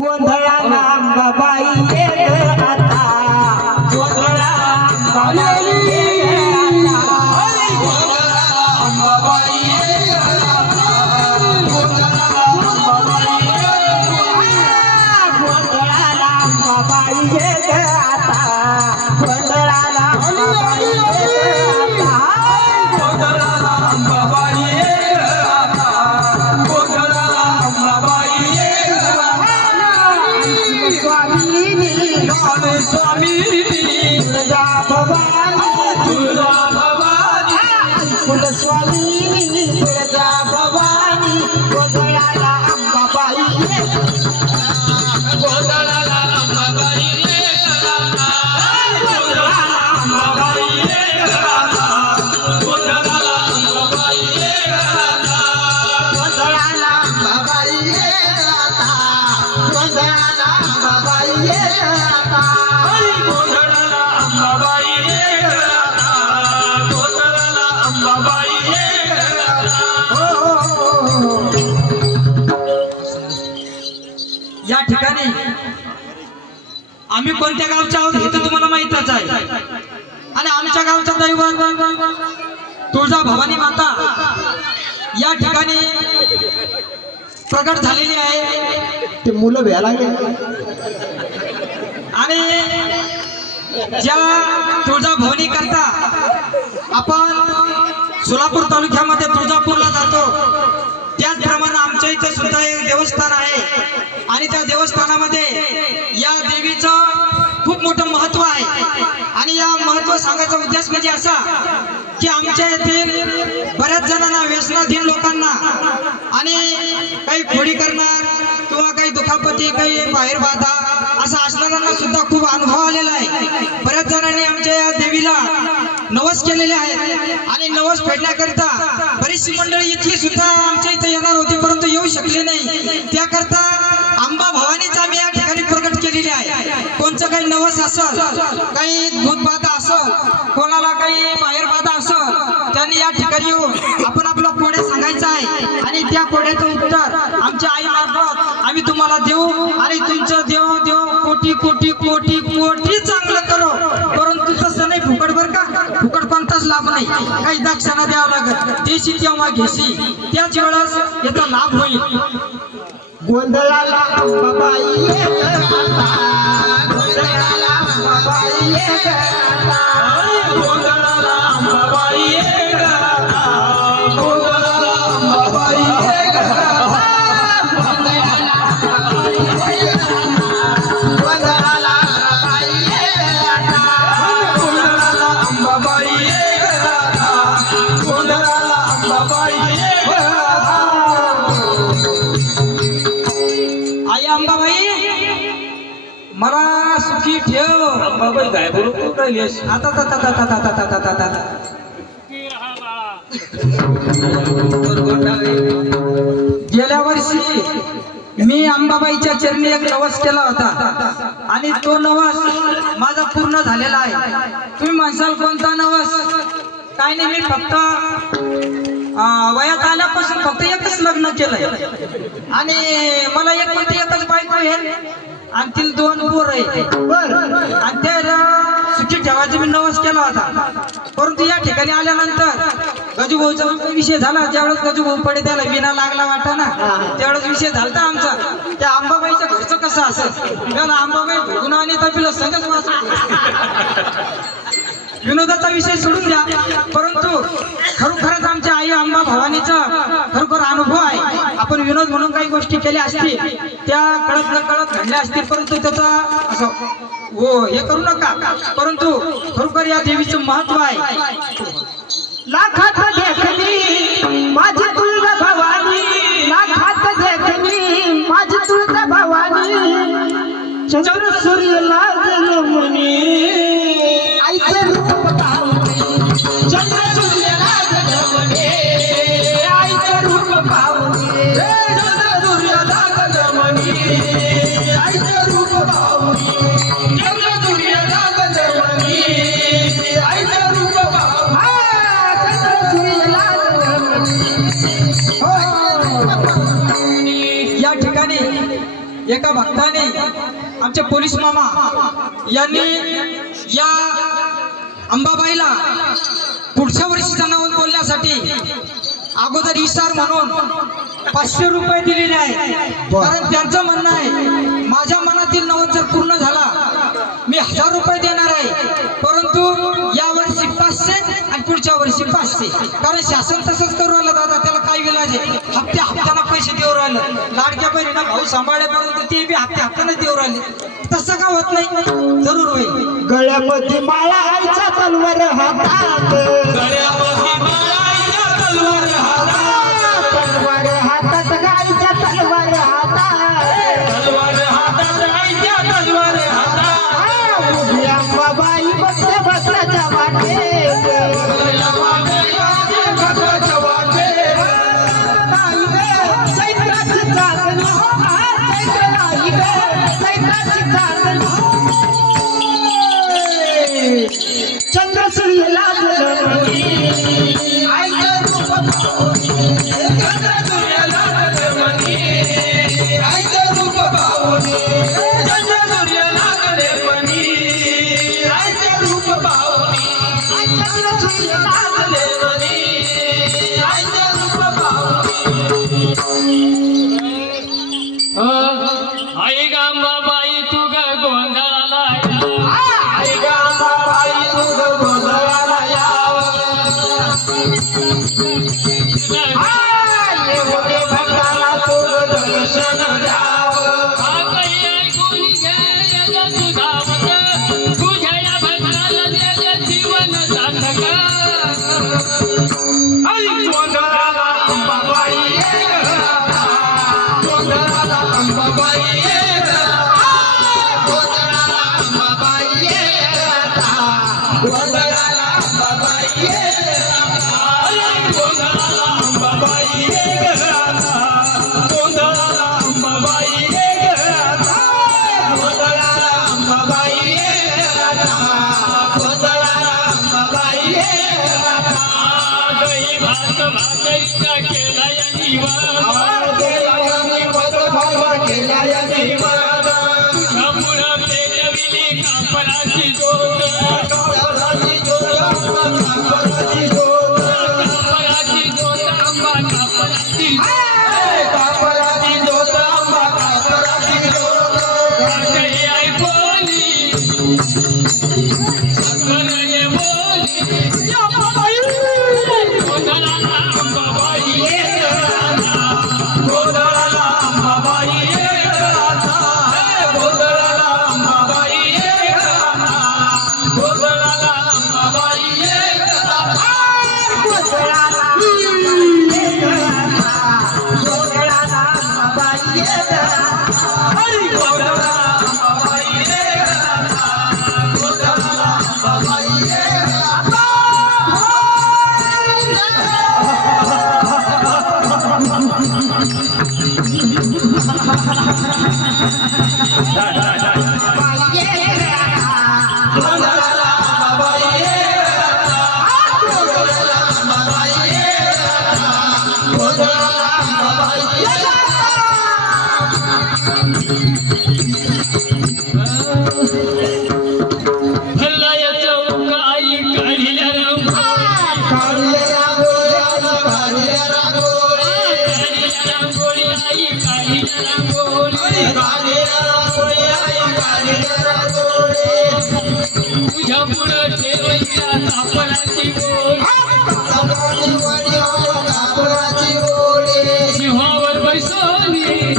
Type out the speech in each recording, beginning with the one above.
गोंधळाला अंबाबाई ये ग आता, गोंधळाला अंबाबाई ये ग आता, अंबाबाई ये ग आता, गोंधळाला अंबाबाई ये ग आता, गोंधळाला अंबाबाई ये ग आता, गोंधळाला अंबाबाई ये ग आता, गोंधळाला अंबाबाई ये ग आता. स्वामी तुळजा भवानी, तुळजा भवानी, कुलस्वामी तुळजा भवानी, गोंधळाला अंबाबाई ये, गोंधळाला अंबाबाई ये, गोंधळाला अंबाबाई ये, गोंधळाला अंबाबाई ये, गोंधळाला अंबाबाई ये, गोंधळाला अंबाबाई ये, गोंधळाला अंबाबाई ये, गोंधळाला अंबाबाई ये. या ठिकाणी आम्ही कोणत्या गावचे आहोत हे तर तुम्हाला माहितच आहे. आणि आमच्या गावचा दैवत तुळजा भवानी माता या ठिकाणी प्रकट झालेली आहे. ते मुलं भ्यायला लागले. आणि ज्या तुळजा भवानी करता आपण सोलापूर तालुक्यामध्ये तुळजापूरला जातो, त्याचप्रमाणे आमच्या इथं सुद्धा एक देवस्थान आहे. आणि त्या देवस्थानामध्ये या देवीचं खूप मोठं महत्व आहे. आणि या महत्व सांगायचा उद्देश म्हणजे असा की आमच्या येथील बऱ्याच जणांना, व्यसनाधीन लोकांना आणि काही खोडी करणार किंवा काही दुखापती, काही बाहेर बाधा असं असणाऱ्यांना सुद्धा खूप अनुभव आलेला आहे. बऱ्याच जणांनी आमच्या या देवीला नवस केलेले आहेत. आणि नवस फेडण्याकरिता बरीचशी मंडळी इथली सुद्धा आमच्या इथे येणार होती, परंतु येऊ शकले नाही. त्याकरता अंबा भवानीचा आम्ही या ठिकाणी प्रकट केलेली आहे. कोणचं काही नवस असेल, काही भूतबाधा असेल, कोणाला काही बाहेर बाधा असेल, त्यांनी या ठिकाणी येऊन आपण आपला कोड्या सांगायचा आहे. आणि त्या कोड्याचं उत्तर आमच्या आई मार्फत आम्ही तुम्हाला देऊ. आणि तुमचं देव देव कोटी कोटी कोटी कोटी चांगलं करो. परंतु तसं नाही फुकट, बरं का, फुकट कोणताच लाभ नाही. काही दक्षिणा द्यावं लागत, देशी तेव्हा घेशी, त्याच वेळेस याचा लाभ होईल. गोंधळाला अंबाबाई ये ग आता, गोंधळाला अंबाबाई ये ग आता, गोंधळाला अंबाबाई ये ग आता, गोंधळाला अंबाबाई ये ग आता, गोंधळाला अंबाबाई ये ग आता, गोंधळाला अंबाबाई ये ग आता, गोंधळाला अंबाबाई ये ग आता, गोंधळाला अंबाबाई ये ग आता. आई अंबाबाई मला सुखी ठेव. अंबाबाई काय बरोबर राहिलीस. आता ता ता ता ता ता ता ता ता ता ता. गेल्या वर्षी मी अंबाबाईच्या चरणी एक नवस केला होता. आणि तो नवस माझा पूर्ण झालेला आहे. तुम्ही म्हणसाल कोणता नवस? काय नाही, मी फक्त वयात आल्यापासून फक्त एकच लग्न केलंय. आणि मला एक म्हणते एकच बायको आहे आणि तिला 2 पोरं आहेत. आणि ते सुखी ठेवायचा मी नवस केला होता. परंतु या ठिकाणी आल्यानंतर गजूभाऊचा विषय झाला. ज्यावेळेस गजूभाऊ पडे त्याला विना लागला वाटा ना, त्यावेळेस विषय झाला आमचा. त्या अंबाबाईच्या घरचं कसं असेल, कारण अंबाबाई भोगून आणि तपिलं संगच वाचत. विनोदाचा विषय सोडून द्या, परंतु खरोखरच आमच्या आई अंबा भवानीचा खरोखर अनुभव आहे. आपण विनोद म्हणून काही गोष्टी केल्या असतील, त्या कळत न कळत घडल्या असतील, परंतु त्याचा असं हो हे करू नका. परंतु खरोखर या देवीचं महत्व आहे. लाखात देखणी माझी तुळजा भवानी, लाखात देखणी माझी तुळजा भवानी, चंद्र सूर्य लागल मुनी, आईचं रूप पाहुनी, चंद्र सूर्य लागल मुनी, आईचं रूप पाहुनी, चंद्र सूर्य लागल मुनी, आईचं रूप पाहुनी, चंद्र सूर्य लागल मुनी, आईचं रूप पाहुनी, चंद्र सूर्य लागल मुनी. या ठिकाणी एका भक्ताने आमचे पोलीस मामा यांनी या अंबाबाईला पुढच्या वर्षीचा नवस बोलण्यासाठी अगोदर इशार म्हणून 500 रुपये दिलेले आहे. कारण त्यांचं म्हणणं आहे माझ्या मनातील नवस जर पूर्ण झाला मी 1000 रुपये देणार आहे, परंतु या वर्षी 500 आणि पुढच्या वर्षी 500. कारण शासन तसंच करू राहिलं दादा, त्याला काय विलाज आहे? हप्त्यानं पैसे देऊ राहिलं. लाडक्या बहिणींना भाऊ सांभाळेपर्यंत ते बी हप्त्यानं देऊ राहिले. तसं का होत नाही? जरूर होईल. गळ्यामध्ये माळा आईच्या तलवार हातात, गळ्यामध्ये माळा आईच्या तलवार हातात, तलवार हातात गाईच्या तलवार हातात, तलवार हातात आईच्या तलवार हातात. उभी अंबाबाई बसते भक्ताच्या वाटेत, भक्ताच्या वाटेत. चैत्राची चांदणी हो, चैत्र नाही ग, चैत्राची चांदणी हो. चंद्र सूर्य लागलं आईचं रूप पाहून, चंद्र सूर्य लागले मनी. आईचं रूप पाहून, चंद्र सूर्य लागले मनी. आईचं रूप पाहून, चंद्र सूर्य लागलं लागले मनी. आईचं रूप पाहून. आई गांबाबाई तू ग गोंधळाला आई गांबाबाई तुझ गोंधळाला यावं. येऊदे भक्ताला तुझ दर्शन द्यावं. काही ऐकून घे तुझावत तुझ्या या भक्ताला त्याचे जीवन सार्थक. आई गोंधळाला अंबाबाई ये ग. गोंधळाला अंबाबाई ये ग. गोंधळाला अंबाबाई ये ग. गोंधळाला अंबाबाई ये ग. गोंधळाला अंबाबाई ये ग. गोंधळाला अंबाबाई ये ग. गोंधळाला अंबाबाई ये ग. गोंधळाला अंबाबाई ये ग. गई भात भाकरीचा केला या निवास तुझ्यामुळं पेटविली कापराची ज्योत. कापराची ज्योत आंबा कापराची काही ऐकवली सगळं ये बोली. गोंधळाला अंबाबाई ये ग. गोंधळाला अंबाबाई ये ग. गोंधळाला अंबाबाई ये ग. गोंधळाला अंबाबाई ये ग. तुझ्या पुढं ठेवायच्या कापराची गोळी सिंहावर बैसवली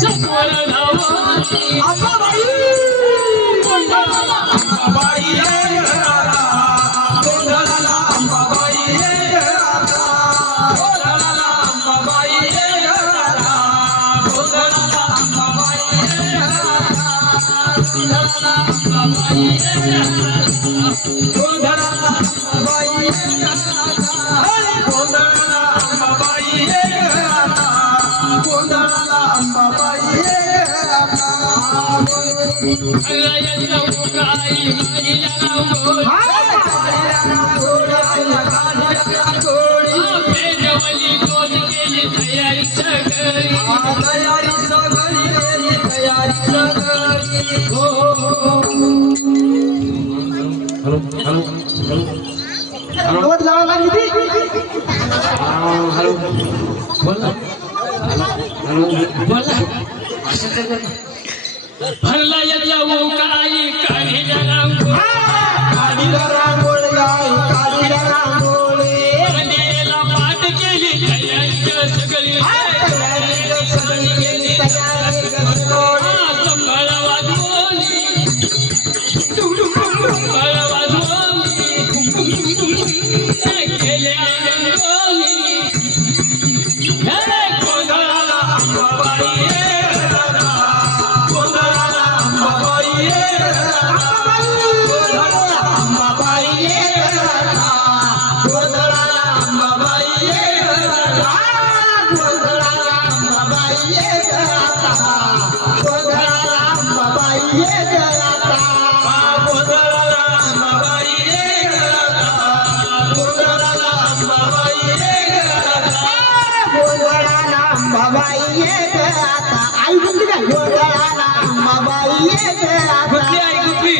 सत्वर धावली अंबाबाई ये ग. गोंधळाला अंबाबाई ये ग. गोंधळाला अंबाबाई ये ग. गोंधळाला अंबाबाई ये ग. गोंधळाला अंबाबाई ये ग. गोंधळाला अंबाबाई ये ग. गोंधळाला अंबाबाई ये ग. गोंधळाला अंबाबाई ये ग. तयारी सगळी गवत लावा लागली ती भरला याच्या ओकाई काढीला रांगोळी काढीला रांगोळी आई काढीला रांगोळी वंदेला पाठ केली तयारी सगळी तयारी सगळी केली तयारी गणगोळी संभाळ वाजवली संभाळ वाजवली केल्या रंगोली हे गोंधळाला अंबाबाई आई बोलली काय गोंधळाला अंबाबाई ये ग आता. कुठली आई कुठली